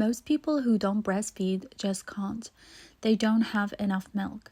Most people who don't breastfeed just can't. They don't have enough milk.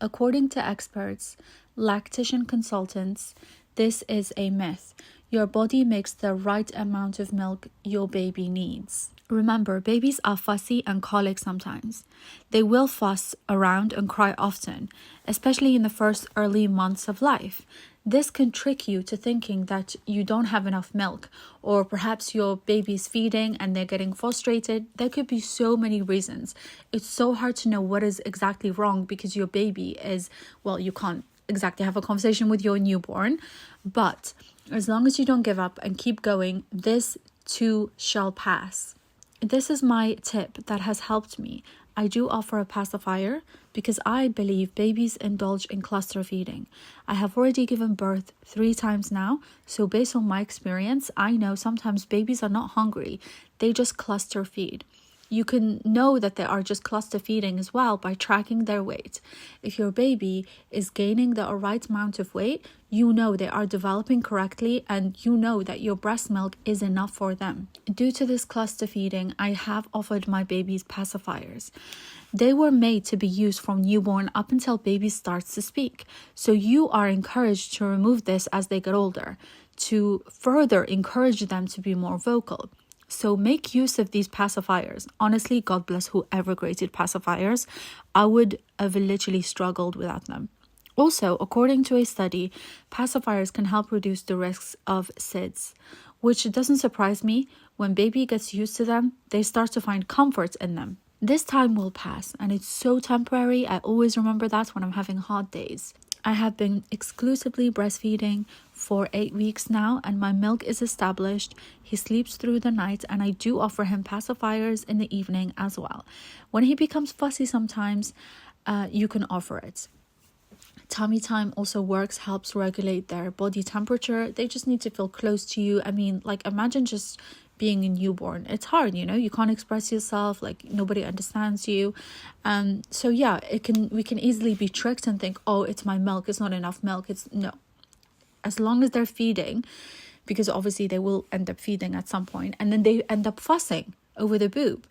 According to experts, lactation consultants, this is a myth. Your body makes the right amount of milk your baby needs. Remember, babies are fussy and colic sometimes. They will fuss around and cry often, especially in the first early months of life. This can trick you to thinking that you don't have enough milk, or perhaps your baby's feeding and they're getting frustrated. There could be so many reasons. It's so hard to know what is exactly wrong because your baby is, well, you can't exactly have a conversation with your newborn, but as long as you don't give up and keep going, this too shall pass. This is my tip that has helped me. I do offer a pacifier because I believe babies indulge in cluster feeding. I have already given birth 3 times now, so based on my experience, I know sometimes babies are not hungry. They just cluster feed. You can know that they are just cluster feeding as well by tracking their weight. If your baby is gaining the right amount of weight, you know they are developing correctly and you know that your breast milk is enough for them. Due to this cluster feeding, I have offered my babies pacifiers. They were made to be used from newborn up until baby starts to speak. So you are encouraged to remove this as they get older, to further encourage them to be more vocal. So make use of these pacifiers. Honestly, God bless whoever created pacifiers. I would have literally struggled without them. Also, according to a study, pacifiers can help reduce the risks of SIDS, which doesn't surprise me. When baby gets used to them, they start to find comfort in them. This time will pass and it's so temporary. I always remember that when I'm having hard days. I have been exclusively breastfeeding for 8 weeks now and my milk is established. He sleeps through the night and I do offer him pacifiers in the evening as well. When he becomes fussy sometimes, you can offer it. Tummy time also works, helps regulate their body temperature. They just need to feel close to you. I mean, like imagine just being a newborn. It's hard, you can't express yourself, like nobody understands you. So yeah, we can easily be tricked and think, oh, it's my milk, it's not enough milk. It's no. As long as they're feeding, because obviously they will end up feeding at some point and then they end up fussing over the boob.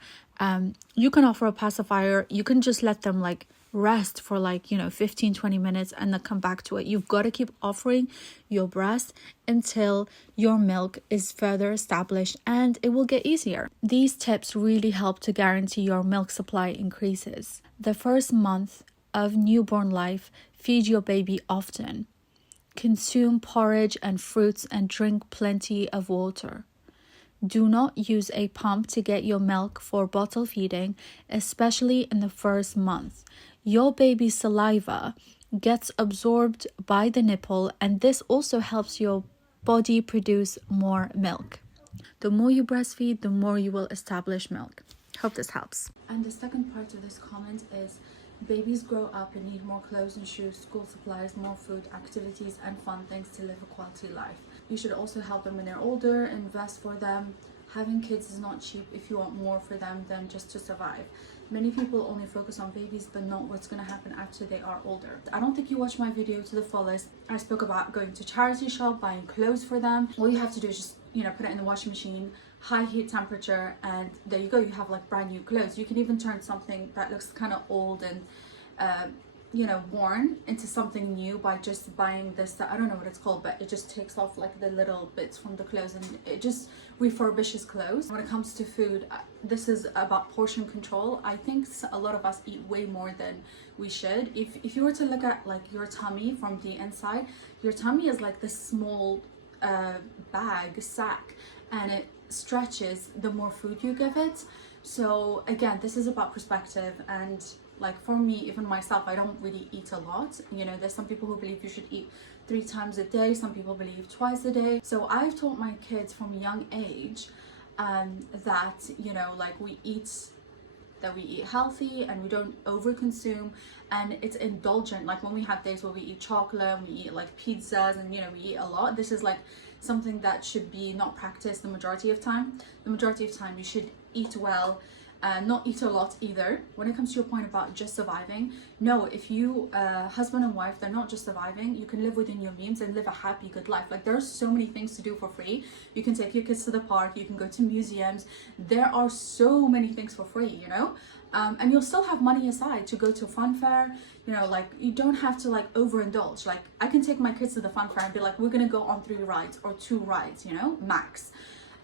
You can offer a pacifier. You can just let them like rest for 15-20 minutes and then come back to it. You've got to keep offering your breast until your milk is further established and it will get easier. These tips really help to guarantee your milk supply increases. The first month of newborn life, feed your baby often. Consume porridge and fruits and drink plenty of water. Do not use a pump to get your milk for bottle feeding, especially in the first month. Your baby's saliva gets absorbed by the nipple and this also helps your body produce more milk. The more you breastfeed, the more you will establish milk. Hope this helps. And the second part of this comment is babies grow up and need more clothes and shoes, school supplies, more food, activities and fun things to live a quality life. You should also help them when they're older, invest for them. Having kids is not cheap if you want more for them than just to survive. Many people only focus on babies but not what's going to happen after they are older. I don't think you watched my video to the fullest. I spoke about going to charity shop, buying clothes for them. All you have to do is just, put it in the washing machine, high heat temperature, and there you go. You have like brand new clothes. You can even turn something that looks kind of old and worn into something new by just buying this, I don't know what it's called, but it just takes off like the little bits from the clothes and it just refurbishes clothes. When it comes to food, this is about portion control. I think a lot of us eat way more than we should. If you were to look at like your tummy from the inside, your tummy is like this small sack, and it stretches the more food you give it. So again, this is about perspective, and like for me, even myself, I don't really eat a lot. There's some people who believe you should eat 3 times a day. Some people believe twice a day. So I've taught my kids from a young age that, we eat healthy and we don't overconsume, and it's indulgent. Like when we have days where we eat chocolate and we eat like pizzas and we eat a lot, this is like something that should be not practiced the majority of time. The majority of time you should eat well, not eat a lot either. When it comes to your point about just surviving, no, if you husband and wife, they're not just surviving, you can live within your means and live a happy good life. Like there's so many things to do for free. You can take your kids to the park, you can go to museums, there are so many things for free, you know. And you'll still have money aside to go to a fun fair, you know, like you don't have to like overindulge. Like I can take my kids to the fun fair and be like, we're gonna go on 3 rides or 2 rides, you know, max.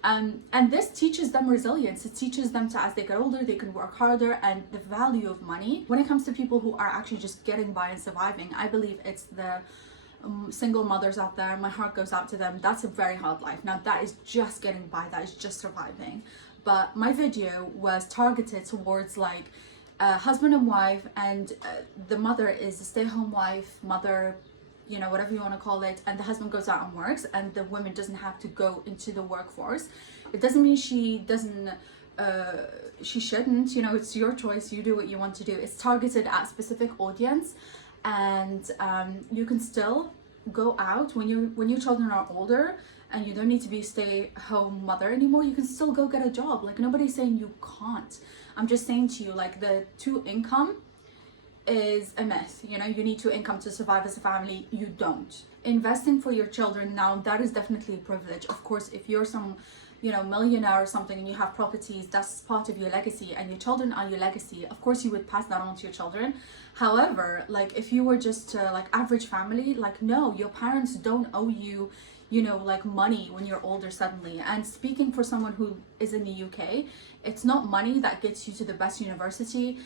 And this teaches them resilience. It teaches them to, as they get older, they can work harder, and the value of money. When it comes to people who are actually just getting by and surviving, I believe it's the single mothers out there. My heart goes out to them. That's a very hard life. Now that is just getting by, that is just surviving. But my video was targeted towards like husband and wife, and the mother is a stay-at-home wife, mother, you know, whatever you want to call it, and the husband goes out and works, and the woman doesn't have to go into the workforce. It doesn't mean she doesn't she shouldn't, you know, it's your choice, you do what you want to do. It's targeted at specific audience, and you can still go out when your children are older and you don't need to be a stay-home mother anymore. You can still go get a job. Like nobody's saying you can't. I'm just saying to you, like the 2 income is a myth. You know, you need 2 income to survive as a family. You don't. Investing for your children now, that is definitely a privilege. Of course, if you're some, you know, millionaire or something and you have properties, that's part of your legacy, and your children are your legacy. Of course you would pass that on to your children. However, like if you were just like average family, like no, your parents don't owe you, you know, like money when you're older suddenly. And speaking for someone who is in the UK, it's not money that gets you to the best university.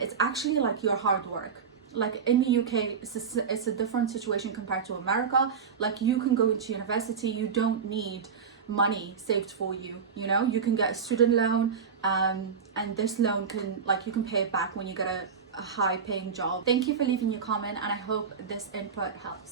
It's actually like your hard work. Like in the UK, it's a different situation compared to America. Like you can go into university, you don't need money saved for you, you know. You can get a student loan, and this loan can, like, you can pay it back when you get a high paying job. Thank you for leaving your comment, and I hope this input helps.